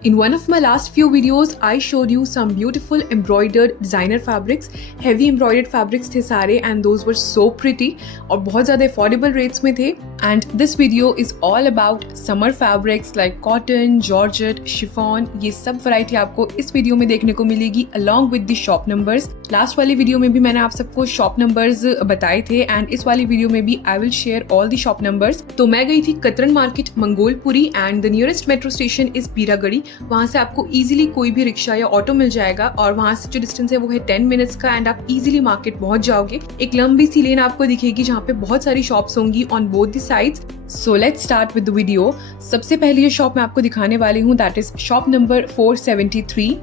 In one of my last few videos, I showed you some beautiful embroidered designer fabrics. Heavy embroidered fabrics थे सारे and those were so pretty और बहुत ज़्यादा affordable rates में थे. And this video is all about summer fabrics like cotton, georgette, chiffon. ये सब variety आपको इस वीडियो में देखने को मिलेगी along with the shop numbers. Last वाली वीडियो में भी मैंने आप सबको शॉप नंबर्स बताए थे एंड इस वाली वीडियो में भी I will share all the shop numbers. तो मैं गई थी कतरन market Mangolpuri and the nearest metro station is Peeragarhi. वहाँ से आपको इजीली कोई भी रिक्शा या ऑटो मिल जाएगा और वहाँ से जो डिस्टेंस है वो है 10 मिनट्स का एंड आप इजीली मार्केट पहुंच जाओगे. एक लंबी सी लेन आपको दिखेगी जहाँ पे बहुत सारी शॉप्स होंगी on both the sides. So let's start with the video. सबसे पहली जो शॉप मैं आपको दिखाने वाली हूँ दैट इज शॉप नंबर 473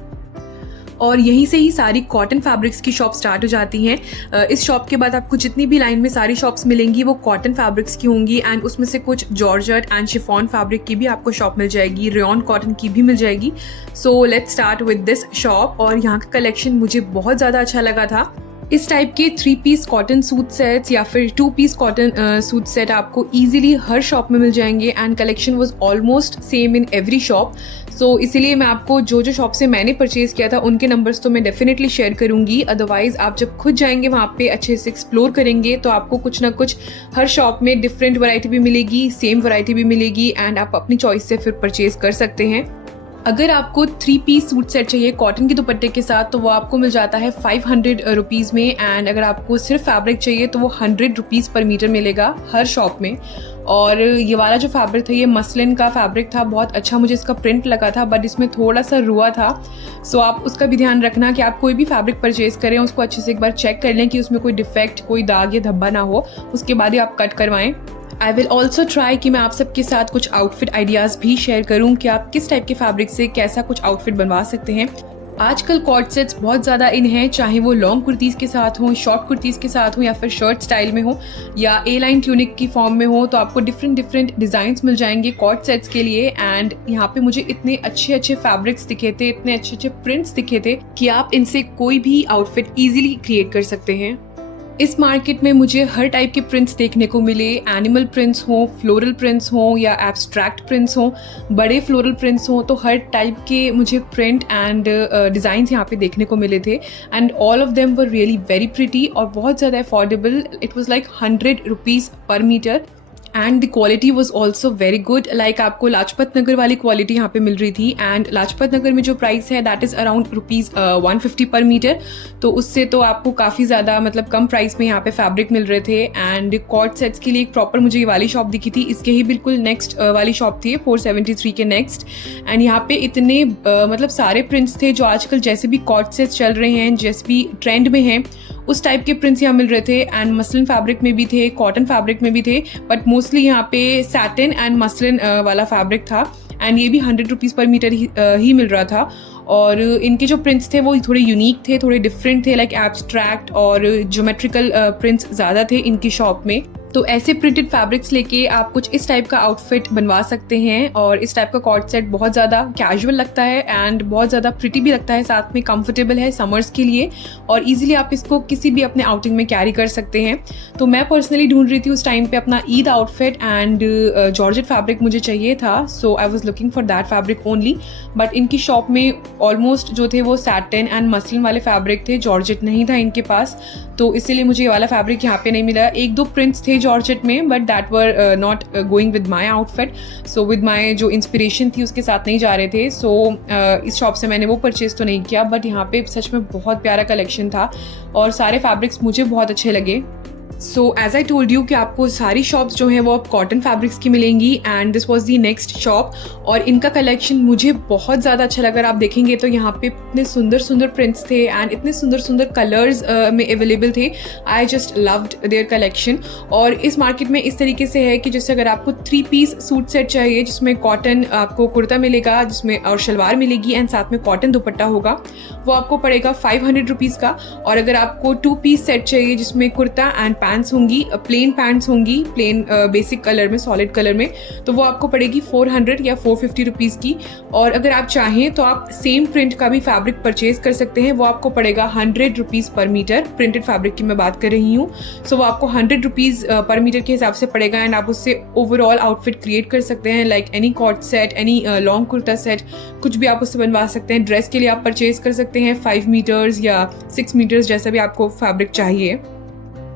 और यहीं से ही सारी कॉटन फैब्रिक्स की शॉप स्टार्ट हो जाती हैं. इस शॉप के बाद आपको जितनी भी लाइन में सारी शॉप्स मिलेंगी वो कॉटन फैब्रिक्स की होंगी एंड उसमें से कुछ जॉर्जेट एंड शिफॉन फैब्रिक की भी आपको शॉप मिल जाएगी, रेयॉन कॉटन की भी मिल जाएगी. So let's start with this shop. और यहाँ का कलेक्शन मुझे बहुत ज़्यादा अच्छा लगा था. इस टाइप के 3 पीस कॉटन सूट सेट्स या फिर 2 पीस कॉटन सूट सेट आपको इजीली हर शॉप में मिल जाएंगे and collection was almost same in every shop. So इसीलिए मैं आपको जो शॉप से मैंने परचेज किया था उनके नंबर्स तो मैं डेफिनेटली शेयर करूंगी. अदरवाइज आप जब खुद जाएंगे वहाँ पे अच्छे से एक्सप्लोर करेंगे तो आपको कुछ ना कुछ हर शॉप में डिफरेंट वैरायटी भी मिलेगी, सेम वैरायटी भी मिलेगी एंड आप अपनी चॉइस से फिर परचेज कर सकते हैं. अगर आपको 3 पीस सूट सेट चाहिए कॉटन के दुपट्टे के साथ तो वो आपको मिल जाता है 500 रुपीज़ में एंड अगर आपको सिर्फ फैब्रिक चाहिए तो वो 100 रुपीज़ पर मीटर मिलेगा हर शॉप में. और ये वाला जो फैब्रिक था ये मसलिन का फैब्रिक था, बहुत अच्छा मुझे इसका प्रिंट लगा था बट इसमें थोड़ा सा रुआ था. सो आप उसका भी ध्यान रखना कि आप कोई भी फैब्रिक परचेज करें उसको अच्छे से एक बार चेक कर लें कि उसमें कोई डिफेक्ट, कोई दाग या धब्बा ना हो, उसके बाद ही आप कट करवाएं. आई विल ऑल्सो ट्राई कि मैं आप सबके साथ कुछ आउटफिट आइडियाज़ भी शेयर करूँ कि आप किस टाइप के फैब्रिक से कैसा कुछ आउटफिट बनवा सकते हैं. आजकल कॉर्ड सेट्स बहुत ज़्यादा इन हैं, चाहे वो लॉन्ग कुर्तीज़ के साथ हों, शॉर्ट कुर्तीज़ के साथ हों या फिर शर्ट स्टाइल में हो या ए लाइन ट्यूनिक की फॉर्म में हो. तो आपको डिफरेंट डिज़ाइंस मिल जाएंगे कॉर्ड सेट्स के लिए एंड यहाँ पे मुझे इतने अच्छे फैब्रिक्स दिखे थे, इतने अच्छे प्रिंट्स दिखे थे कि आप इनसे कोई भी आउटफिट ईजिली क्रिएट कर सकते हैं. इस मार्केट में मुझे हर टाइप के प्रिंट्स देखने को मिले. एनिमल प्रिंट्स हों, फ्लोरल प्रिंट्स हों या एब्स्ट्रैक्ट प्रिंट्स हों, बड़े फ्लोरल प्रिंट्स हों, तो हर टाइप के मुझे प्रिंट एंड डिज़ाइंस यहाँ पे देखने को मिले थे and all of them were really very pretty और बहुत ज़्यादा affordable. It was like 100 rupees per metre and the quality was also very good. Like आपको लाजपत नगर वाली क्वालिटी यहाँ पे मिल रही थी एंड लाजपत नगर में जो प्राइस है दैट इज़ अराउंड रुपीज़ 150 पर मीटर. तो उससे तो आपको काफ़ी ज़्यादा मतलब कम प्राइस में यहाँ पे फैब्रिक मिल रहे थे. एंड कॉर्ड सेट्स के लिए एक प्रॉपर मुझे ये वाली शॉप दिखी थी, इसके ही बिल्कुल नेक्स्ट वाली शॉप थी 473 के नेक्स्ट. एंड यहाँ पे इतने मतलब सारे प्रिंट्स थे जो आजकल जैसे भी कॉर्ड सेट्स चल रहे हैं, जैसे भी ट्रेंड में हैं उस टाइप के प्रिंट्स यहाँ मिल रहे थे. एंड मसलिन फैब्रिक में भी थे, कॉटन फैब्रिक में भी थे बट मोस्टली यहाँ पे सैटिन एंड मसलिन वाला फैब्रिक था एंड ये भी 100 रुपीज़ पर मीटर ही मिल रहा था. और इनके जो प्रिंट्स थे वो थोड़े यूनिक थे, थोड़े डिफरेंट थे, लाइक एब्स्ट्रैक्ट और ज्योमेट्रिकल प्रिंट्स ज़्यादा थे इनकी शॉप में. तो ऐसे प्रिंटेड फैब्रिक्स लेके आप कुछ इस टाइप का आउटफिट बनवा सकते हैं और इस टाइप का कॉर्ड सेट बहुत ज़्यादा कैजुअल लगता है एंड बहुत ज़्यादा प्रिटी भी लगता है, साथ में कंफर्टेबल है समर्स के लिए और इजीली आप इसको किसी भी अपने आउटिंग में कैरी कर सकते हैं. तो मैं पर्सनली ढूंढ रही थी उस टाइम पे अपना Eid outfit and georgette fabric मुझे चाहिए था. So I was looking for that fabric only but इनकी शॉप में ऑलमोस्ट जो थे वो सैटिन एंड मसलिन वाले फैब्रिक थे, जॉर्जेट नहीं था इनके पास. तो इसीलिए मुझे ये वाला फैब्रिक यहाँ पे नहीं मिला. 1-2 प्रिंट्स थे जॉर्जेट में but that were not going with my outfit. So with my जो इंस्पिरेशन थी उसके साथ नहीं जा रहे थे. सो इस शॉप से मैंने वो परचेज तो नहीं किया बट यहाँ पे सच में बहुत प्यारा कलेक्शन था और सारे फैब्रिक्स मुझे बहुत अच्छे लगे. So as I told you कि आपको सारी शॉप्स जो हैं वो अब कॉटन फैब्रिक्स की मिलेंगी and this was the next shop और इनका कलेक्शन मुझे बहुत ज़्यादा अच्छा लगा. अगर आप देखेंगे तो यहाँ पे इतने सुंदर प्रिंट्स थे एंड इतने सुंदर कलर्स में अवेलेबल थे. I just loved there collection. और इस मार्केट में इस तरीके से है कि जैसे अगर आपको 3 पीस सूट सेट चाहिए जिसमें कॉटन आपको कुर्ता मिलेगा जिसमें और शलवार मिलेगी एंड साथ में कॉटन दुपट्टा होगा, वो आपको पड़ेगा 500 रुपीज़ का. और अगर आपको 2 पीस सेट चाहिए जिसमें कुर्ता एंड पैंट्स होंगी, प्लेन पैंट्स होंगी, प्लेन बेसिक कलर में, सॉलिड कलर में, तो वो आपको पड़ेगी 400 या 450 रुपीज़ की। और अगर आप चाहें तो आप सेम प्रिंट का भी फैब्रिक परचेज कर सकते हैं, वो आपको पड़ेगा 100 rupees per metre. Printed fabric की मैं बात कर रही हूँ, सो वो आपको 100 रुपीज़ पर मीटर के हिसाब से पड़ेगा। एंड आप उससे ओवरऑल आउटफिट क्रिएट कर सकते हैं, like any coat set, any long kurta set, कुछ भी आप उससे बनवा सकते हैं। ड्रेस के लिए आप परचेज कर सकते हैं 5 मीटर्स या 6 मीटर्स, जैसा भी आपको फैब्रिक चाहिए।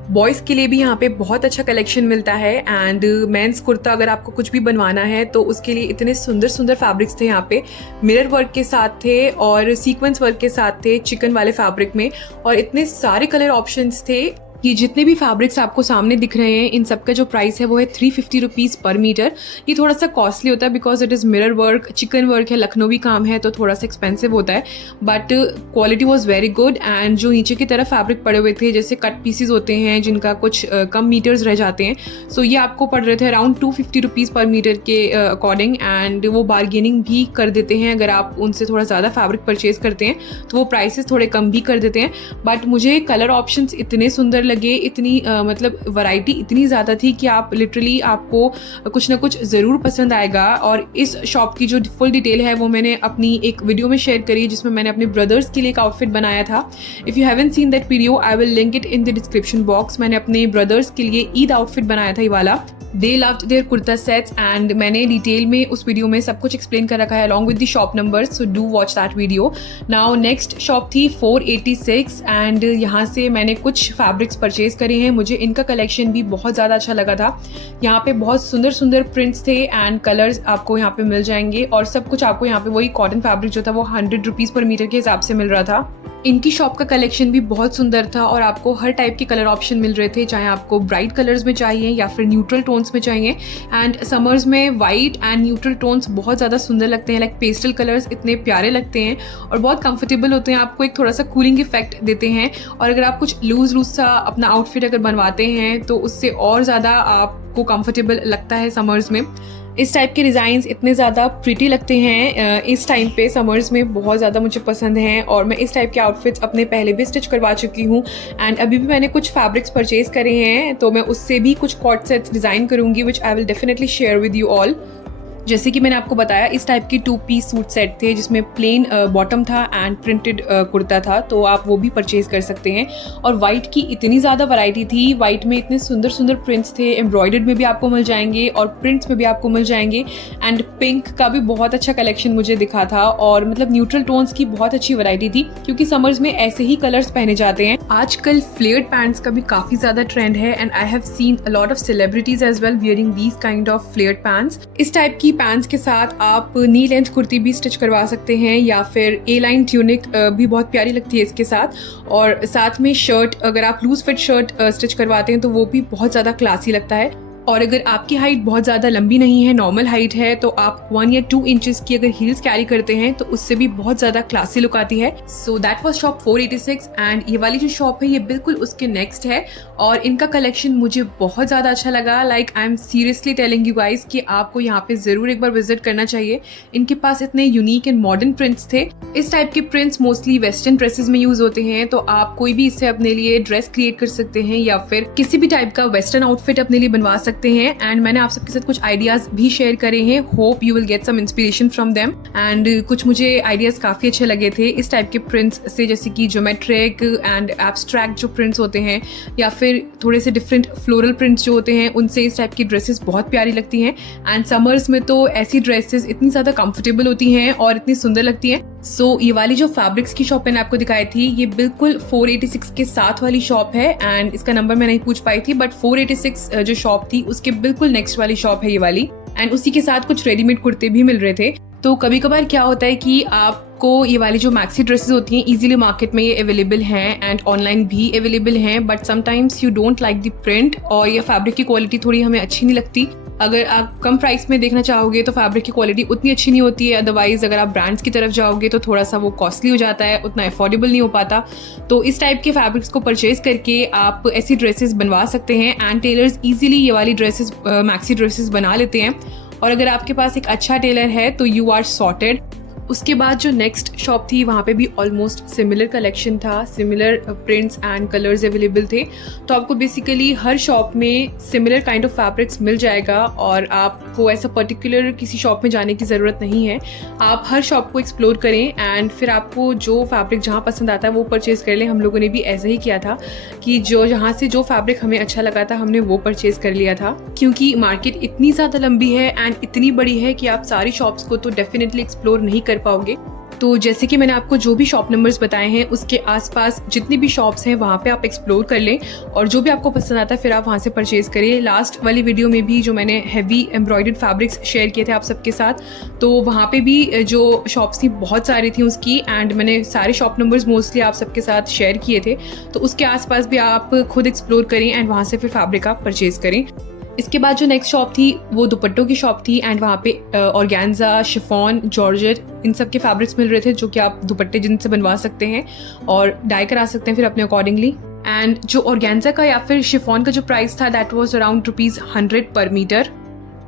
बॉयज़ के लिए भी यहाँ पे बहुत अच्छा कलेक्शन मिलता है। एंड मेंस कुर्ता अगर आपको कुछ भी बनवाना है तो उसके लिए इतने सुंदर सुंदर फैब्रिक्स थे यहाँ पे, मिरर वर्क के साथ थे और सीक्वेंस वर्क के साथ थे, चिकन वाले फैब्रिक में, और इतने सारे कलर ऑप्शंस थे। ये जितने भी फैब्रिक्स आपको सामने दिख रहे हैं, इन सब का जो प्राइस है वो है 350 रुपीज़ पर मीटर। ये थोड़ा सा कॉस्टली होता है because it is mirror work, chicken work है, लखनवी काम है, तो थोड़ा सा एक्सपेंसिव होता है, but quality was very good. And जो नीचे की तरफ फैब्रिक पड़े हुए थे, जैसे कट पीसीज होते हैं जिनका कुछ कम मीटर्स रह जाते हैं, सो ये आपको पड़ रहे थे अराउंड 250 रुपीज़ पर मीटर के अकॉर्डिंग। एंड वो बार्गेनिंग भी कर देते हैं, अगर आप उनसे थोड़ा ज़्यादा फैब्रिक परचेज करते हैं तो वो प्राइसेस थोड़े कम भी कर देते हैं। बट मुझे कलर ऑप्शंस इतने सुंदर लगे, इतनी मतलब वैरायटी इतनी ज़्यादा थी कि आप लिटरली, आपको कुछ ना कुछ ज़रूर पसंद आएगा। और इस शॉप की जो फुल डिटेल है वो मैंने अपनी एक वीडियो में शेयर करी है, जिसमें मैंने अपने ब्रदर्स के लिए एक आउटफिट बनाया था। If you haven't seen that video, I will link it in the description box. मैंने अपने ब्रदर्स के लिए ईद आउटफिट बनाया था ये वाला। They loved there kurta sets and मैंने डिटेल में उस वीडियो में सब कुछ एक्सप्लेन कर रखा है along with the shop numbers, so do watch that video. Now next shop थी 486 एंड यहाँ से मैंने कुछ फैब्रिक्स परचेज करे हैं। मुझे इनका कलेक्शन भी बहुत ज़्यादा अच्छा लगा था। यहाँ पे बहुत सुंदर सुंदर प्रिंट्स थे एंड कलर्स आपको यहाँ पे मिल जाएंगे, और सब कुछ आपको यहाँ पे वही कॉटन फैब्रिक जो था वो 100 रुपीज़ पर मीटर के हिसाब से मिल रहा था। इनकी शॉप का कलेक्शन भी बहुत सुंदर था और आपको हर टाइप के कलर ऑप्शन मिल रहे थे, चाहे आपको ब्राइट कलर्स में चाहिए या फिर न्यूट्रल टोन्स में चाहिए। एंड समर्स में वाइट एंड न्यूट्रल टोन्स बहुत ज़्यादा सुंदर लगते हैं, लाइक पेस्टल कलर्स इतने प्यारे लगते हैं और बहुत कंफर्टेबल होते हैं, आपको एक थोड़ा सा कूलिंग इफेक्ट देते हैं। और अगर आप कुछ लूज सा अपना आउटफिट अगर बनवाते हैं तो उससे और ज़्यादा आपको कंफर्टेबल लगता है समर्स में। इस टाइप के डिज़ाइंस इतने ज़्यादा प्रिटी लगते हैं इस टाइम पे, समर्स में बहुत ज़्यादा मुझे पसंद हैं। और मैं इस टाइप के आउटफिट्स अपने पहले भी स्टिच करवा चुकी हूँ एंड अभी भी मैंने कुछ फैब्रिक्स परचेज करे हैं, तो मैं उससे भी कुछ कॉट सेट्स डिज़ाइन करूँगी which I will definitely share with you all. जैसे कि मैंने आपको बताया, इस टाइप की 2 पीस सूट सेट थे जिसमें प्लेन बॉटम था एंड प्रिंटेड कुर्ता था, तो आप वो भी परचेज कर सकते हैं। और वाइट की इतनी ज़्यादा वैरायटी थी, वाइट में इतने सुंदर सुंदर प्रिंट्स थे, एम्ब्रॉयडर्ड में भी आपको मिल जाएंगे और प्रिंट्स में भी आपको मिल जाएंगे। एंड पिंक का भी बहुत अच्छा कलेक्शन मुझे दिखा था, और मतलब न्यूट्रल टोन्स की बहुत अच्छी वैरायटी थी, क्योंकि समर्स में ऐसे ही कलर्स पहने जाते हैं। आजकल फ्लेयर्ड पैंट्स का भी काफ़ी ज़्यादा ट्रेंड है and I have seen a lot of celebrities as well wearing these kind of flared pants. इस टाइप की पैंट्स के साथ आप नी लेंथ कुर्ती भी स्टिच करवा सकते हैं, या फिर ए लाइन ट्यूनिक भी बहुत प्यारी लगती है इसके साथ। और साथ में शर्ट, अगर आप लूज फिट शर्ट स्टिच करवाते हैं तो वो भी बहुत ज़्यादा क्लासी लगता है। और अगर आपकी हाइट बहुत ज़्यादा लंबी नहीं है, नॉर्मल हाइट है, तो आप 1 या 2 इंचेस की अगर हील्स कैरी करते हैं तो उससे भी बहुत ज़्यादा क्लासी लुक आती है। So that was shop 486 and ये वाली जो शॉप है ये बिल्कुल उसके नेक्स्ट है, और इनका कलेक्शन मुझे बहुत ज़्यादा अच्छा लगा। Like I am seriously telling you guys कि आपको यहाँ पे ज़रूर एक बार विजिट करना चाहिए। इनके पास इतने यूनिक एंड मॉडर्न प्रिंट्स थे। इस टाइप के प्रिंट्स मोस्टली वेस्टर्न ड्रेसेस में यूज़ होते हैं, तो आप कोई भी इससे अपने लिए ड्रेस क्रिएट कर सकते हैं या फिर किसी भी टाइप का वेस्टर्न आउटफिट अपने लिए बनवा सकते हैं। एंड मैंने आप सबके साथ कुछ आइडियाज़ भी शेयर करे हैं, hope you will get some inspiration from them. And कुछ मुझे आइडियाज़ काफ़ी अच्छे लगे थे इस टाइप के प्रिंट्स से, जैसे कि ज्योमेट्रिक एंड एब्स्ट्रैक्ट जो प्रिंट्स होते हैं, या फिर थोड़े से डिफरेंट फ्लोरल प्रिंट्स जो होते हैं, उनसे इस टाइप की ड्रेसेस बहुत प्यारी लगती हैं। एंड समर्स में तो ऐसी ड्रेसेस इतनी ज़्यादा कंफर्टेबल होती हैं और इतनी सुंदर लगती हैं। सो ये वाली जो फैब्रिक्स की शॉप मैंने आपको दिखाई थी, ये बिल्कुल 486 के साथ वाली शॉप है एंड इसका नंबर मैं नहीं पूछ पाई थी, बट 486 जो शॉप थी उसके बिल्कुल नेक्स्ट वाली शॉप है ये वाली। एंड उसी के साथ कुछ रेडीमेड कुर्ते भी मिल रहे थे। तो कभी कभार क्या होता है कि आपको ये वाली जो मैक्सी ड्रेसेस होती हैं इजीली मार्केट में ये अवेलेबल हैं एंड ऑनलाइन भी अवेलेबल हैं, but sometimes you don't like the print और ये फैब्रिक की क्वालिटी थोड़ी हमें अच्छी नहीं लगती। अगर आप कम प्राइस में देखना चाहोगे तो फैब्रिक की क्वालिटी उतनी अच्छी नहीं होती है, अदरवाइज अगर आप ब्रांड्स की तरफ जाओगे तो थोड़ा सा वो कॉस्टली हो जाता है, उतना अफोर्डेबल नहीं हो पाता। तो इस टाइप के फैब्रिक्स को परचेज करके आप ऐसी ड्रेसेस बनवा सकते हैं एंड टेलर्स ईजिली ये वाली ड्रेसेस मैक्सी ड्रेसेस बना लेते हैं। और अगर आपके पास एक अच्छा टेलर है तो यू आर सॉर्टेड। उसके बाद जो नेक्स्ट शॉप थी वहाँ पे भी ऑलमोस्ट सिमिलर कलेक्शन था, similar prints and colours available थे। तो आपको बेसिकली हर शॉप में सिमिलर काइंड ऑफ फैब्रिक्स मिल जाएगा और आपको ऐसा पर्टिकुलर किसी शॉप में जाने की ज़रूरत नहीं है। आप हर शॉप को एक्सप्लोर करें एंड फिर आपको जो फैब्रिक जहाँ पसंद आता है वो परचेज़ कर लें। हम लोगों ने भी ऐसा ही किया था कि जहाँ से जो फैब्रिक हमें अच्छा लगा था हमने वो परचेज़ कर लिया था, क्योंकि मार्केट इतनी ज़्यादा लंबी है एंड इतनी बड़ी है कि आप सारी शॉप्स को तो डेफिनेटली एक्सप्लोर नहीं कर पाओगे। तो जैसे कि मैंने आपको जो भी शॉप नंबर्स बताए हैं उसके आसपास जितनी भी शॉप्स हैं वहाँ पे आप एक्सप्लोर कर लें और जो भी आपको पसंद आता है फिर आप वहाँ से परचेज़ करें। लास्ट वाली वीडियो में भी जो मैंने हैवी एम्ब्रॉयडर्ड फैब्रिक्स शेयर किए थे आप सबके साथ, तो वहाँ पे भी जो शॉप्स थी बहुत सारी थी उसकी एंड मैंने सारे शॉप नंबर्स मोस्टली आप सबके साथ शेयर किए थे। तो उसके आसपास भी आप खुद एक्सप्लोर करें एंड वहाँ से फिर फैब्रिक आप परचेज़ करें। इसके बाद जो नेक्स्ट शॉप थी वो दुपट्टों की शॉप थी एंड वहाँ पे ऑर्गेन्जा, शिफॉन, जॉर्जेट इन सब के फैब्रिक्स मिल रहे थे जो कि आप दुपट्टे जिनसे बनवा सकते हैं और डाई करा सकते हैं फिर अपने अकॉर्डिंगली। एंड जो ऑर्गेन्जा का या फिर शिफॉन का जो प्राइस था दैट वाज अराउंड ₹100 पर मीटर।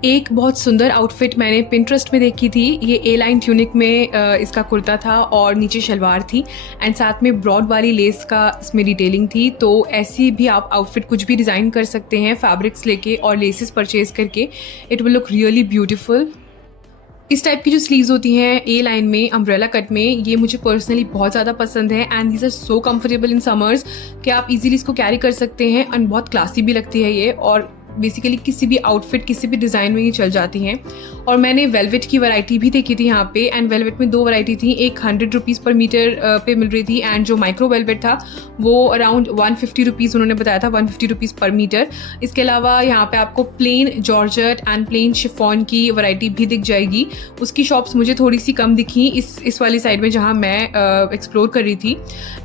एक बहुत सुंदर आउटफिट मैंने पिंटरेस्ट में देखी थी। ये ए लाइन ट्यूनिक में इसका कुर्ता था और नीचे शलवार थी एंड साथ में ब्रॉड वाली लेस का इसमें डिटेलिंग थी। तो ऐसी भी आप आउटफिट कुछ भी डिज़ाइन कर सकते हैं फैब्रिक्स लेके और लेसेस परचेज करके। It will look really beautiful. इस टाइप की जो स्लीव्स होती हैं ए लाइन में, अम्ब्रेला कट में, ये मुझे पर्सनली बहुत ज़्यादा पसंद है and these are so comfortable in summers कि आप इजीली इसको कैरी कर सकते हैं एंड बहुत क्लासी भी लगती है ये और बेसिकली किसी भी आउटफिट किसी भी डिज़ाइन में ये चल जाती हैं। और मैंने वेलवेट की वैरायटी भी देखी थी यहाँ पे एंड वेलवेट में 2 वैरायटी थी। एक ₹100 पर मीटर पे मिल रही थी एंड जो माइक्रो वेलवेट था वो अराउंड ₹150 उन्होंने बताया था, ₹150 पर मीटर। इसके अलावा यहाँ पे आपको plain georgette and plain chiffon की वैरायटी भी दिख जाएगी। उसकी शॉप्स मुझे थोड़ी सी कम दिखी इस वाली साइड में जहाँ मैं एक्सप्लोर कर रही थी।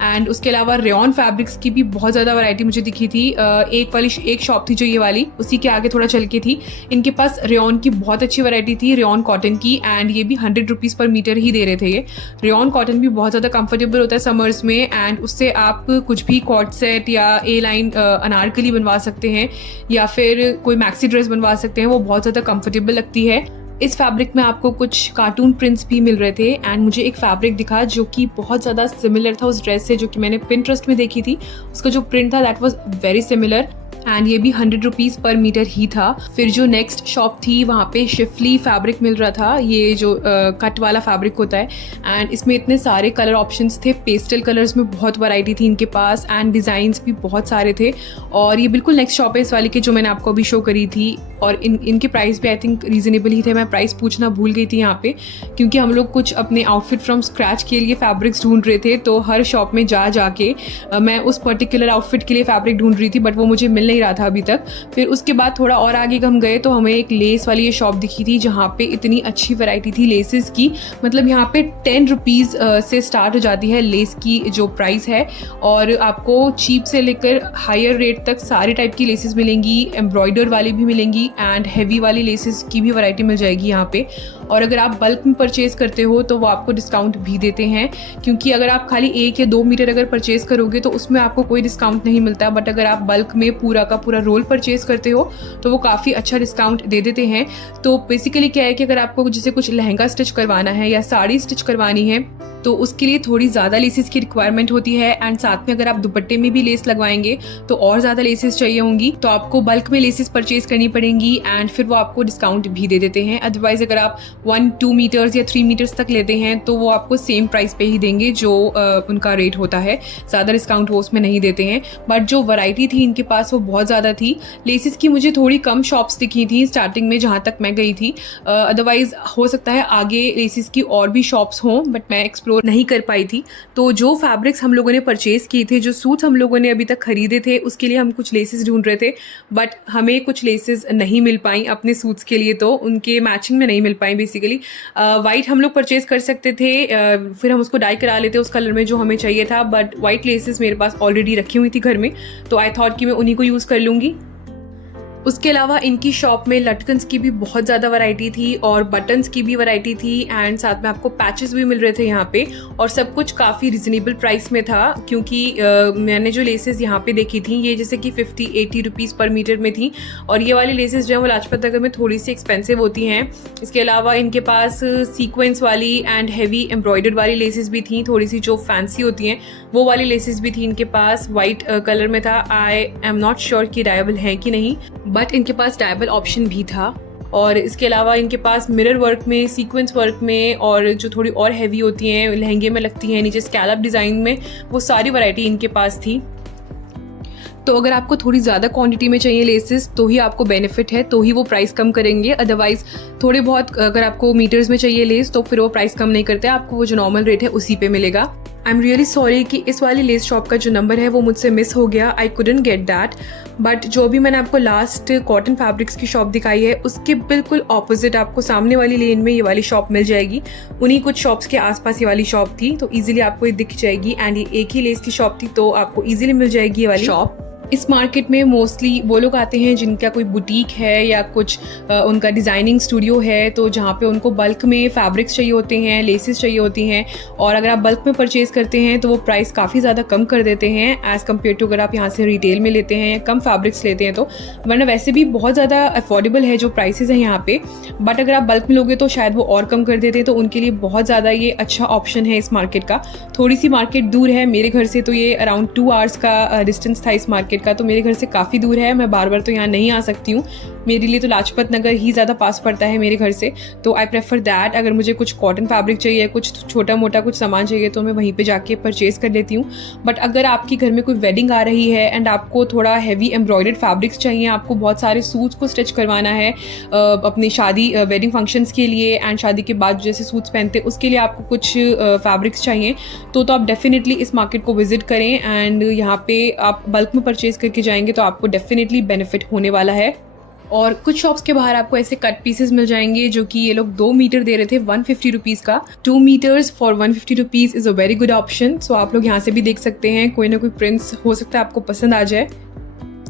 एंड उसके अलावा रेयॉन फैब्रिक्स की भी बहुत ज़्यादा वैरायटी मुझे दिखी थी। एक शॉप थी जो ये वाली, उसी के आगे थोड़ा चल के थी। इनके पास रेयॉन की बहुत अच्छी वैरायटी थी, रेयॉन कॉटन की, एंड ये भी ₹100 पर मीटर ही दे रहे थे। ये रेयॉन कॉटन भी बहुत ज़्यादा कंफर्टेबल होता है समर्स में एंड उससे आप कुछ भी कॉट सेट या ए लाइन अनारकली बनवा सकते हैं या फिर कोई मैक्सी ड्रेस बनवा सकते हैं, वो बहुत ज़्यादा कंफर्टेबल लगती है। इस फैब्रिक में आपको कुछ कार्टून प्रिंट्स भी मिल रहे थे एंड मुझे एक फैब्रिक दिखा जो कि बहुत ज़्यादा सिमिलर था उस ड्रेस से जो कि मैंने पिंटरेस्ट में देखी थी। उसका जो प्रिंट था that was very similar and ये भी ₹100 पर मीटर ही था। फिर जो नेक्स्ट शॉप थी वहाँ पे शिफली फैब्रिक मिल रहा था, ये जो कट वाला फैब्रिक होता है एंड इसमें इतने सारे कलर ऑप्शंस थे। पेस्टल कलर्स में बहुत वैरायटी थी इनके पास एंड डिज़ाइंस भी बहुत सारे थे। और ये बिल्कुल नेक्स्ट शॉप है इस वाली की जो मैंने आपको अभी शो करी थी और इनके प्राइस भी आई थिंक रीजनेबल ही थे। मैं प्राइस पूछना भूल गई थी यहाँ पे क्योंकि हम लोग कुछ अपने आउटफिट फ्रॉम स्क्रैच के लिए फैब्रिक्स ढूंढ रहे थे, तो हर शॉप में जाके मैं उस पर्टिकुलर आउटफिट के लिए फैब्रिक ढूंढ रही थी बट वो मुझे मिल नहीं रहा था अभी तक। फिर उसके बाद थोड़ा और आगे हम गए तो हमें एक लेस वाली ये शॉप दिखी थी जहाँ पे इतनी अच्छी वैरायटी थी लेसेस की। मतलब यहाँ पे ₹10 से स्टार्ट हो जाती है लेस की जो प्राइस है और आपको चीप से लेकर हायर रेट तक सारे टाइप की लेसेस मिलेंगी, एम्ब्रॉयडर वाली भी मिलेंगी एंड हैवी वाली लेसेस की भी वैरायटी मिल जाएगी यहाँ पे। और अगर आप बल्क में परचेज करते हो तो वो आपको डिस्काउंट भी देते हैं, क्योंकि अगर आप खाली 1 या 2 मीटर अगर परचेज करोगे तो उसमें आपको कोई डिस्काउंट नहीं मिलता, बट अगर आप बल्क में पूरा का पूरा रोल परचेज करते हो तो वो काफ़ी अच्छा डिस्काउंट दे देते हैं। तो बेसिकली क्या है कि अगर आपको जैसे कुछ लहंगा स्टिच करवाना है या साड़ी स्टिच करवानी है तो उसके लिए थोड़ी ज़्यादा लेसेस की रिक्वायरमेंट होती है एंड साथ में अगर आप दुपट्टे में भी लेस लगवाएंगे तो और ज़्यादा लेसेस चाहिए होंगी, तो आपको बल्क में लेसेस परचेज करनी पड़ेंगी एंड फिर वो आपको डिस्काउंट भी दे देते हैं। अदरवाइज अगर आप 1-2 मीटर्स या 3 मीटर्स तक लेते हैं तो वो आपको सेम प्राइस पे ही देंगे जो उनका रेट होता है, ज़्यादा डिस्काउंट वो उसमें नहीं देते हैं। बट जो वैरायटी थी इनके पास वो बहुत ज़्यादा थी। लेसेस की मुझे थोड़ी कम शॉप्स दिखी थी स्टार्टिंग में जहाँ तक मैं गई थी, अदरवाइज हो सकता है आगे लेसेस की और भी शॉप्स हों बट मैं एक्सप्लोर नहीं कर पाई थी। तो जो फैब्रिक्स हम लोगों ने परचेज किए थे, जो सूट्स हम लोगों ने अभी तक खरीदे थे, उसके लिए हम कुछ लेसेस ढूंढ रहे थे बट हमें कुछ लेसेस नहीं मिल पाई अपने सूट्स के लिए, तो उनके मैचिंग में नहीं मिल पाई। बेसिकली वाइट हम लोग परचेज कर सकते थे, फिर हम उसको डाई करा लेते उस कलर में जो हमें चाहिए था, बट वाइट लेसेस मेरे पास ऑलरेडी रखी हुई थी घर में, तो आई थॉट कि मैं उन्हीं को यूज़ कर लूँगी। उसके अलावा इनकी शॉप में लटकन्स की भी बहुत ज़्यादा वैरायटी थी और बटन्स की भी वैरायटी थी एंड साथ में आपको पैचेस भी मिल रहे थे यहाँ पे, और सब कुछ काफ़ी रिजनेबल प्राइस में था। क्योंकि मैंने जो लेसेस यहाँ पे देखी थी ये जैसे कि 50-80 रुपीज़ पर मीटर में थी, और ये वाली लेसेस जो है वो लाजपत नगर में थोड़ी सी एक्सपेंसिव होती हैं। इसके अलावा इनके पास सीक्वेंस वाली एंड हैवी एम्ब्रॉयडर्ड वाली लेसेस भी थी, थोड़ी सी जो फैंसी होती हैं वो वाली लेसेस भी थी इनके पास। वाइट कलर में था, आई एम नॉट श्योर कि डायबल है कि नहीं, बट इनके पास डायबल ऑप्शन भी था। और इसके अलावा इनके पास मिरर वर्क में, सीक्वेंस वर्क में, और जो थोड़ी और हैवी होती हैं लहंगे में लगती हैं नीचे स्कैलप डिज़ाइन में, वो सारी वैरायटी इनके पास थी। तो अगर आपको थोड़ी ज़्यादा क्वांटिटी में चाहिए लेसेस तो ही आपको बेनिफिट है, तो ही वो प्राइस कम करेंगे। अदरवाइज थोड़े बहुत अगर आपको मीटर्स में चाहिए लेस तो फिर वो प्राइस कम नहीं करते, आपको वो जो नॉर्मल रेट है उसी पे मिलेगा। आई एम रियली सॉरी कि इस वाली लेस शॉप का जो नंबर है वो मुझसे मिस हो गया, I couldn't get that. But जो भी मैंने आपको लास्ट कॉटन फैब्रिक्स की शॉप दिखाई है उसके बिल्कुल ऑपोजिट आपको सामने वाली लेन में ये वाली शॉप मिल जाएगी। उन्हीं कुछ शॉप्स के आसपास ये वाली शॉप थी, तो ईजिली आपको ये दिख जाएगी। एंड ये एक ही लेस की शॉप थी तो आपको ईजिली मिल जाएगी ये वाली शॉप। इस मार्केट में मोस्टली वो लोग आते हैं जिनका कोई बुटीक है या कुछ उनका डिज़ाइनिंग स्टूडियो है, तो जहाँ पे उनको बल्क में फैब्रिक्स चाहिए होते हैं, लेसेस चाहिए होती हैं, और अगर आप बल्क में परचेज़ करते हैं तो वो प्राइस काफ़ी ज़्यादा कम कर देते हैं एज़ कम्पेयर टू अगर आप यहाँ से रिटेल में लेते हैं या कम फैब्रिक्स लेते हैं तो। वरना वैसे भी बहुत ज़्यादा अफोर्डेबल है जो प्राइसेस हैं यहाँ पे, बट अगर आप बल्क में लोगे तो शायद वो और कम कर देते हैं, तो उनके लिए बहुत ज़्यादा ये अच्छा ऑप्शन है इस मार्केट का। थोड़ी सी मार्केट दूर है मेरे घर से, तो ये अराउंड 2 आवर्स का डिस्टेंस था इस मार्केट का, तो मेरे घर से काफ़ी दूर है, मैं बार बार तो यहाँ नहीं आ सकती हूँ। मेरे लिए तो लाजपत नगर ही ज़्यादा पास पड़ता है मेरे घर से, तो आई प्रेफर दैट। अगर मुझे कुछ कॉटन फैब्रिक चाहिए, कुछ छोटा मोटा कुछ सामान चाहिए तो मैं वहीं पे जाके परचेज़ कर लेती हूँ। बट अगर आपके घर में कोई वेडिंग आ रही है एंड आपको थोड़ा हैवी एम्ब्रॉयडर्ड फैब्रिक्स चाहिए, आपको बहुत सारे सूट्स को स्टिच करवाना है अपनी शादी वेडिंग फंक्शंस के लिए, एंड शादी के बाद जैसे सूट्स पहनते हैं उसके लिए आपको कुछ फैब्रिक्स चाहिए, तो आप डेफिनेटली इस मार्केट को विजिट करें। एंड यहाँ पे आप बल्क में परचेज़ करके जाएंगे तो आपको डेफिनेटली बेनिफिट होने वाला है। और कुछ शॉप्स के बाहर आपको ऐसे कट पीसेस मिल जाएंगे जो कि ये लोग 2 मीटर दे रहे थे 150 रुपीज़ का। 2 metres for 150 rupees is a very good option. So आप लोग यहाँ से भी देख सकते हैं, कोई ना कोई प्रिंट्स हो सकता है आपको पसंद आ जाए।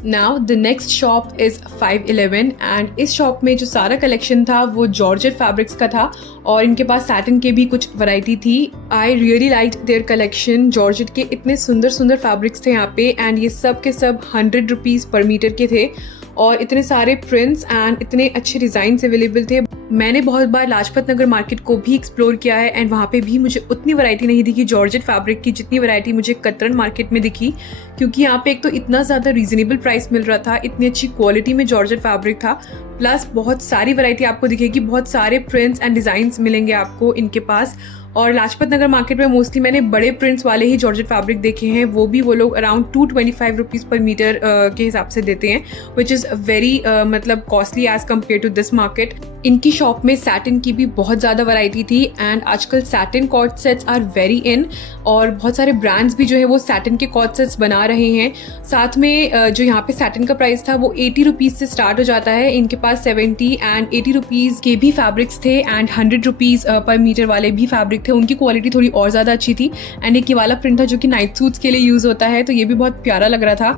Now the next shop is 511 and इस शॉप में जो सारा कलेक्शन था वो जॉर्जेट फैब्रिक्स का था, और इनके पास सैटिन के भी कुछ वैरायटी थी। I really like there collection. Georgette के इतने सुंदर सुंदर फैब्रिक्स थे यहाँ पे, एंड ये सब के सब 100 रुपीज़ पर मीटर के थे, और इतने सारे प्रिंट्स एंड इतने अच्छे डिज़ाइंस अवेलेबल थे। मैंने बहुत बार लाजपत नगर मार्केट को भी एक्सप्लोर किया है एंड वहाँ पे भी मुझे उतनी वैरायटी नहीं दिखी जॉर्जेट फैब्रिक की जितनी वैरायटी मुझे कतरन मार्केट में दिखी, क्योंकि यहाँ पे एक तो इतना ज़्यादा रीजनेबल प्राइस मिल रहा था, इतनी अच्छी क्वालिटी में जॉर्जेट फैब्रिक था, प्लस बहुत सारी वैरायटी आपको दिखेगी, बहुत सारे प्रिंट्स एंड डिज़ाइंस मिलेंगे आपको इनके पास। और लाजपत नगर मार्केट में मोस्टली मैंने बड़े प्रिंट्स वाले ही जॉर्जेट फैब्रिक देखे हैं, वो भी वो लोग अराउंड 225 रुपीज़ पर मीटर के हिसाब से देते हैं, विच इज़ वेरी मतलब costly as compare to this market. इनकी शॉप में सैटिन की भी बहुत ज़्यादा वैरायटी थी, एंड आजकल satin cord sets are very in, और बहुत सारे ब्रांड्स भी जो है वो सैटिन के कॉर्ड सेट्स बना रहे हैं। साथ में जो यहाँ पे सैटिन का प्राइस था वो 80 रुपीज़ से स्टार्ट हो जाता है, इनके पास 70 एंड 80 रुपीज़ के भी फैब्रिक्स थे, एंड 100 रुपीज़ पर मीटर वाले भी फैब्रिक थे। उनकी क्वालिटी थोड़ी और ज़्यादा अच्छी थी, एंड एक ये वाला प्रिंट था जो कि नाइट सूट्स के लिए यूज़ होता है, तो ये भी बहुत प्यारा लग रहा था।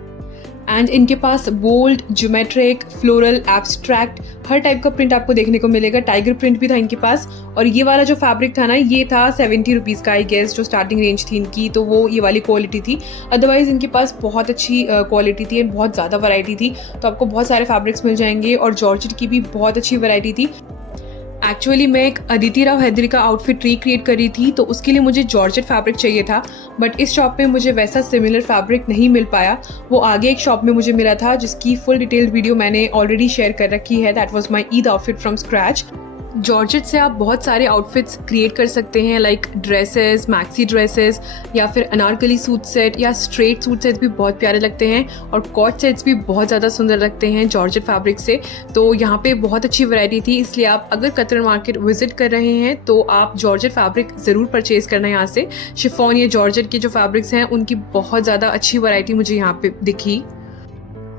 एंड इनके पास बोल्ड, ज्योमेट्रिक, फ्लोरल, एब्स्ट्रैक्ट हर टाइप का प्रिंट आपको देखने को मिलेगा। टाइगर प्रिंट भी था इनके पास, और ये वाला जो फैब्रिक था ना ये था 70 रुपीज़ का, आई गेस जो स्टार्टिंग रेंज थी इनकी, तो वो ये वाली क्वालिटी थी। अदरवाइज इनके पास बहुत अच्छी क्वालिटी थी एंड बहुत ज़्यादा वैरायटी थी, तो आपको बहुत सारे फैब्रिक्स मिल जाएंगे, और जॉर्जेट की भी बहुत अच्छी वैरायटी थी। एक्चुअली मैं एक अदिति राव हैदरी का आउटफिट रिक्रिएट कर रही थी, तो उसके लिए मुझे जॉर्जेट फैब्रिक चाहिए था, बट इस शॉप में मुझे वैसा सिमिलर फैब्रिक नहीं मिल पाया। वो आगे एक शॉप में मुझे मिला था जिसकी फुल डिटेल्ड वीडियो मैंने ऑलरेडी शेयर कर रखी है, that was my Eid outfit from scratch. Georgette से आप बहुत सारे आउटफिट्स क्रिएट कर सकते हैं, लाइक ड्रेसेस, मैक्सी ड्रेसेस, या फिर अनारकली सूट सेट या स्ट्रेट सूट सेट भी बहुत प्यारे लगते हैं, और कॉट सेट्स भी बहुत ज़्यादा सुंदर लगते हैं जॉर्जेट फैब्रिक से। तो यहाँ पे बहुत अच्छी वैरायटी थी, इसलिए आप अगर कतरन मार्केट विजिट कर रहे हैं तो आप जॉर्जेट फैब्रिक ज़रूर परचेज़ करना यहाँ से। शिफॉन या जॉर्जेट के जो फैब्रिक्स हैं उनकी बहुत ज़्यादा अच्छी वैरायटी मुझे यहाँ पे दिखी।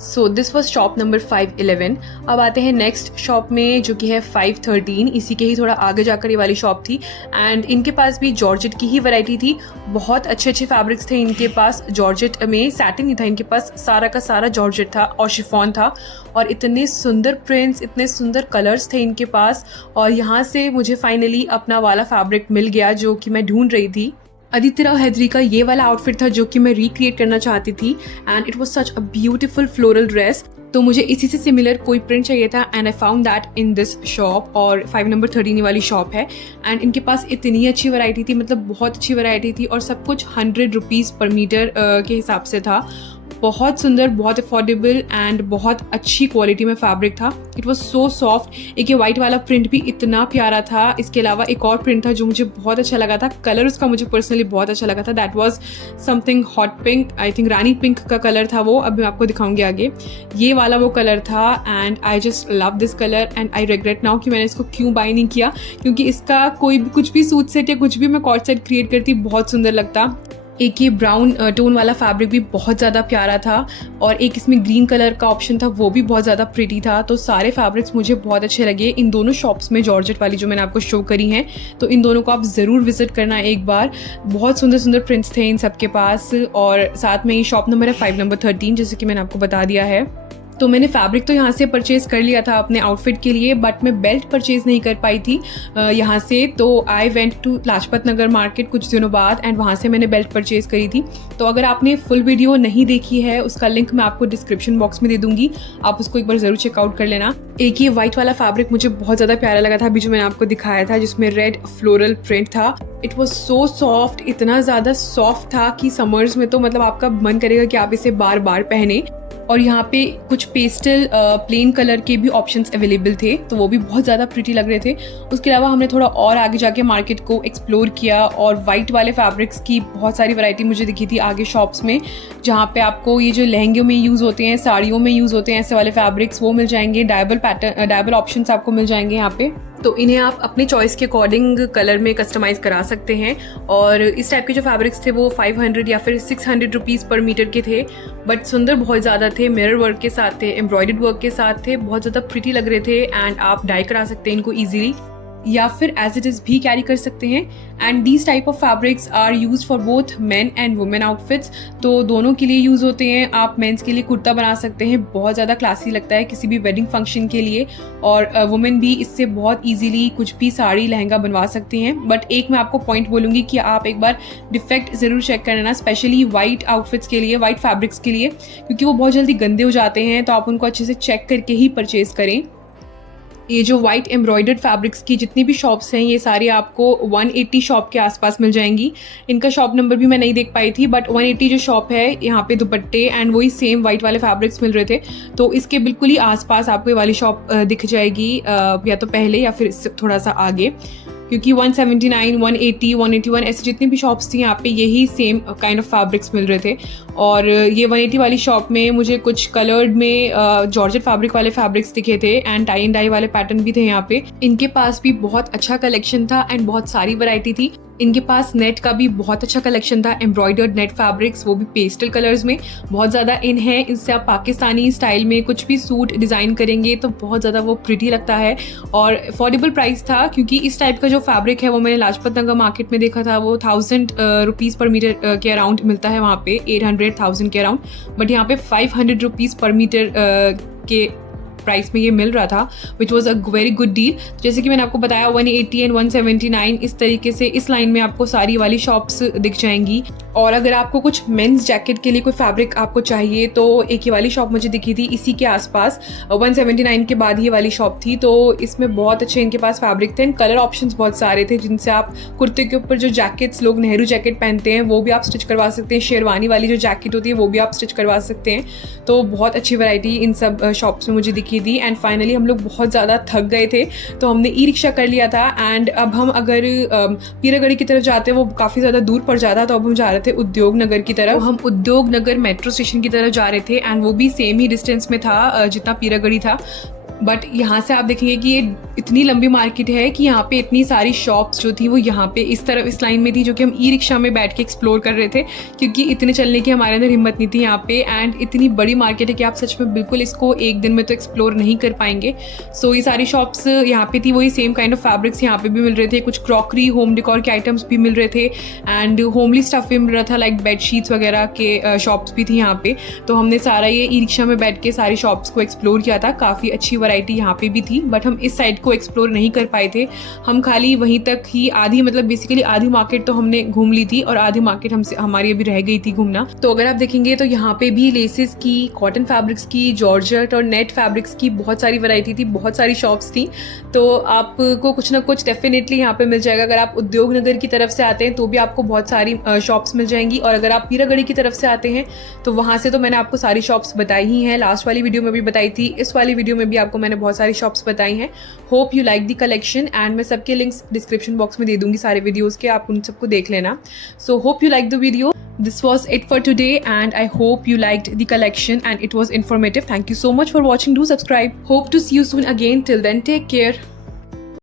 So this was shop number 511। अब आते हैं नेक्स्ट शॉप में जो कि है 513। इसी के ही थोड़ा आगे जाकर ये वाली शॉप थी एंड इनके पास भी जॉर्जेट की ही वैरायटी थी। बहुत अच्छे अच्छे फैब्रिक्स थे इनके पास। जॉर्जेट में सैटिन नहीं था इनके पास, सारा का सारा जॉर्जेट था और शिफॉन था और इतने सुंदर प्रिंट्स, इतने सुंदर कलर्स थे इनके पास। और यहाँ से मुझे फाइनली अपना वाला फैब्रिक मिल गया जो कि मैं ढूंढ रही थी। अदिति राव हैदरी का ये वाला आउटफिट था जो कि मैं रिक्रिएट करना चाहती थी and it was such a beautiful floral dress. तो मुझे इसी से सिमिलर कोई प्रिंट चाहिए था and I found that in this shop. और 5 नंबर 13 वाली शॉप है एंड इनके पास इतनी अच्छी वैरायटी थी, मतलब बहुत अच्छी वैरायटी थी और सब कुछ 100 रुपीज़ पर मीटर के हिसाब से था। बहुत सुंदर, बहुत अफोर्डेबल एंड बहुत अच्छी क्वालिटी में फैब्रिक था। It was so soft. एक ये वाइट वाला प्रिंट भी इतना प्यारा था। इसके अलावा एक और प्रिंट था जो मुझे बहुत अच्छा लगा था, कलर उसका मुझे पर्सनली बहुत अच्छा लगा था। That was something hot pink, I think Rani pink का कलर था वो। अब मैं आपको दिखाऊंगी आगे। ये वाला वो कलर था and I just love this colour and I regret now कि मैंने इसको क्यों बाय नहीं किया, क्योंकि इसका कोई भी कुछ भी सूट सेट या कुछ भी मैं कॉर्ड सेट क्रिएट करती बहुत सुंदर लगता। एक ये ब्राउन टोन वाला फैब्रिक भी बहुत ज़्यादा प्यारा था और एक इसमें ग्रीन कलर का ऑप्शन था, वो भी बहुत ज़्यादा प्रिटी था। तो सारे फैब्रिक्स मुझे बहुत अच्छे लगे इन दोनों शॉप्स में। जॉर्जेट वाली जो मैंने आपको शो करी हैं, तो इन दोनों को आप ज़रूर विजिट करना एक बार। बहुत सुंदर सुंदर प्रिंट्स थे इन सब के पास। और साथ में ये शॉप नंबर है 5 नंबर 13, जैसे कि मैंने आपको बता दिया है। तो मैंने फैब्रिक तो यहाँ से परचेज़ कर लिया था अपने आउटफिट के लिए, बट मैं बेल्ट परचेज़ नहीं कर पाई थी यहाँ से। तो I went to Lajpat Nagar market कुछ दिनों बाद एंड वहाँ से मैंने बेल्ट परचेज़ करी थी। तो अगर आपने फुल वीडियो नहीं देखी है, उसका लिंक मैं आपको डिस्क्रिप्शन बॉक्स में दे दूँगी, आप उसको एक बार ज़रूर चेकआउट कर लेना। एक ये वाइट वाला फैब्रिक मुझे बहुत ज़्यादा प्यारा लगा था अभी जो मैंने आपको दिखाया था, जिसमें रेड फ्लोरल प्रिंट था। इट वॉज सो सॉफ्ट, इतना ज़्यादा सॉफ्ट था कि समर्स में तो मतलब आपका मन करेगा कि आप इसे बार बार पहने। और यहाँ पे कुछ पेस्टल प्लेन कलर के भी ऑप्शंस अवेलेबल थे, तो वो भी बहुत ज़्यादा प्रिटी लग रहे थे। उसके अलावा हमने थोड़ा और आगे जाके मार्केट को एक्सप्लोर किया और वाइट वाले फैब्रिक्स की बहुत सारी वैरायटी मुझे दिखी थी आगे शॉप्स में, जहाँ पे आपको ये जो लहंगे में यूज़ होते हैं, साड़ियों में यूज़ होते हैं ऐसे वाले फैब्रिक्स, वो मिल जाएंगे। डायबल पैटर्न, डायबल ऑप्शंस आपको मिल जाएंगे यहाँ पे। तो इन्हें आप अपने चॉइस के अकॉर्डिंग कलर में कस्टमाइज़ करा सकते हैं। और इस टाइप के जो फैब्रिक्स थे वो 500 या फिर 600 रुपीज़ पर मीटर के थे, बट सुंदर बहुत ज़्यादा थे। मिरर वर्क के साथ थे, एम्ब्रॉयडर्ड वर्क के साथ थे, बहुत ज़्यादा प्रिटी लग रहे थे एंड आप डाई करा सकते हैं इनको ईजिली या फिर एज इट इज़ भी कैरी कर सकते हैं। And these type of fabrics are use for both men and women outfits, तो दोनों के लिए यूज़ होते हैं। आप मेंस के लिए कुर्ता बना सकते हैं, बहुत ज़्यादा क्लासी लगता है किसी भी वेडिंग फंक्शन के लिए, और वुमेन भी इससे बहुत ईजिली कुछ भी साड़ी लहंगा बनवा सकते हैं। बट एक मैं आपको पॉइंट बोलूँगी कि आप एक बार डिफेक्ट ज़रूर चेक कर लेना, स्पेशली वाइट आउटफिट्स के लिए, वाइट फैब्रिक्स के लिए, क्योंकि वो बहुत जल्दी गंदे हो जाते हैं। तो आप उनको अच्छे से चेक करके ही परचेज़ करें। ये जो वाइट एम्ब्रॉयडर्ड फैब्रिक्स की जितनी भी शॉप्स हैं, ये सारी आपको 180 शॉप के आसपास मिल जाएंगी। इनका शॉप नंबर भी मैं नहीं देख पाई थी, बट 180 जो शॉप है, यहाँ पे दुपट्टे एंड वही सेम वाइट वाले फैब्रिक्स मिल रहे थे। तो इसके बिल्कुल ही आसपास आपको ये वाली शॉप दिख जाएगी, या तो पहले या फिर इससे थोड़ा सा आगे, क्योंकि 179, 180, 181 ऐसे जितनी भी शॉप्स थी यहाँ पे यही सेम काइंड ऑफ फैब्रिक्स मिल रहे थे। और ये 180 वाली शॉप में मुझे कुछ कलर्ड में जॉर्जेट फैब्रिक वाले फैब्रिक्स दिखे थे एंड टाई एंड डाई वाले पैटर्न भी थे यहाँ पे। इनके पास भी बहुत अच्छा कलेक्शन था एंड बहुत सारी वैरायटी थी। इनके पास नेट का भी बहुत अच्छा कलेक्शन था, एम्ब्रॉयडर्ड नेट फैब्रिक्स, वो भी पेस्टल कलर्स में बहुत ज़्यादा इन है। इससे आप पाकिस्तानी स्टाइल में कुछ भी सूट डिज़ाइन करेंगे तो बहुत ज़्यादा वो प्रिटी लगता है और अफोर्डेबल प्राइस था, क्योंकि इस टाइप का जो फैब्रिक है वो मैंने लाजपत नगर मार्केट में देखा था, वो 1000 रुपीज़ पर मीटर के अराउंड मिलता है वहाँ पे, 800-1000 के अराउंड, बट यहाँ पे 500 रुपीज़ पर मीटर के प्राइस में ये मिल रहा था, which was a very good deal. जैसे कि मैंने आपको बताया 180 एंड 179 इस तरीके से इस लाइन में आपको सारी वाली शॉप्स दिख जाएंगी। और अगर आपको कुछ मेंस जैकेट के लिए कोई फैब्रिक आपको चाहिए तो एक ये वाली शॉप मुझे दिखी थी इसी के आसपास, 179 के बाद ये वाली शॉप थी। तो इसमें बहुत अच्छे इनके पास फैब्रिक थे, कलर ऑप्शंस बहुत सारे थे, जिनसे आप कुर्ते के ऊपर जो जैकेट्स लोग नेहरू जैकेट पहनते हैं वो भी आप स्टिच करवा सकते हैं, शेरवानी वाली जो जैकेट होती है वो भी आप स्टिच करवा सकते हैं। तो बहुत अच्छी वैरायटी इन सब शॉप्स में मुझे दिखी थी। एंड फाइनली हम लोग बहुत ज़्यादा थक गए थे तो हमने ई रिक्शा कर लिया था एंड अब हम अगर पीरागढ़ी की तरफ जाते वो काफ़ी ज़्यादा दूर पड़ जाता, तो अब हम जा रहे थे उद्योग नगर की तरफ। हम उद्योग नगर मेट्रो स्टेशन की तरफ जा रहे थे एंड वो भी सेम ही डिस्टेंस में था जितना पीरागढ़ी था। बट यहाँ से आप देखेंगे कि ये इतनी लंबी मार्केट है कि यहाँ पे इतनी सारी शॉप्स जो थी वो यहाँ पे इस तरफ इस लाइन में थी, जो कि हम ई रिक्शा में बैठ के एक्सप्लोर कर रहे थे, क्योंकि इतने चलने की हमारे अंदर हिम्मत नहीं थी यहाँ पे। एंड इतनी बड़ी मार्केट है कि आप सच में बिल्कुल इसको एक दिन में तो एक्सप्लोर नहीं कर पाएंगे। सो ये सारी शॉप्स यहाँ पे थी, वही सेम काइंड ऑफ फैब्रिक्स यहाँ पे भी मिल रहे थे, कुछ क्रॉकरी होम डेकोर के आइटम्स भी मिल रहे थे एंड होमली स्टफ भी मिल रहा था, लाइक बेडशीट्स वगैरह के शॉप्स भी थी यहाँ पे। तो हमने सारा ये ई रिक्शा में बैठ के सारी शॉप्स को एक्सप्लोर किया था। काफ़ी अच्छी वैरायटी यहाँ पे भी थी, बट हम इस साइड को एक्सप्लोर नहीं कर पाए थे। हम खाली वहीं तक ही आधी, मतलब बेसिकली आधी मार्केट तो हमने घूम ली थी और आधी मार्केट हमसे हमारी अभी रह गई थी घूमना। तो अगर आप देखेंगे तो यहाँ पे भी लेसेस की, कॉटन फैब्रिक्स की, जॉर्जेट और नेट फैब्रिक्स की बहुत सारी वैरायटी थी, बहुत सारी शॉप्स थी। तो आपको कुछ ना कुछ डेफिनेटली यहाँ पे मिल जाएगा। अगर आप उद्योग नगर की तरफ से आते हैं तो भी आपको बहुत सारी शॉप्स मिल जाएंगी, और अगर आप हीरागढ़ी की तरफ से आते हैं तो वहाँ से तो मैंने आपको सारी शॉप्स बताई ही हैं। लास्ट वाली वीडियो में भी बताई थी, इस वाली वीडियो में भी आपको मैंने बहुत सारी शॉप्स बताई हैं। Hope you like the collection, and मैं सबके लिंक्स डिस्क्रिप्शन बॉक्स में दे दूंगी सारे वीडियोज़ के, आप उन सबको देख लेना। So hope you like the video. This was it for today, and I hope you liked the collection and it was informative. Thank you so much for watching. Do subscribe. Hope to see you soon again. Till then, take care.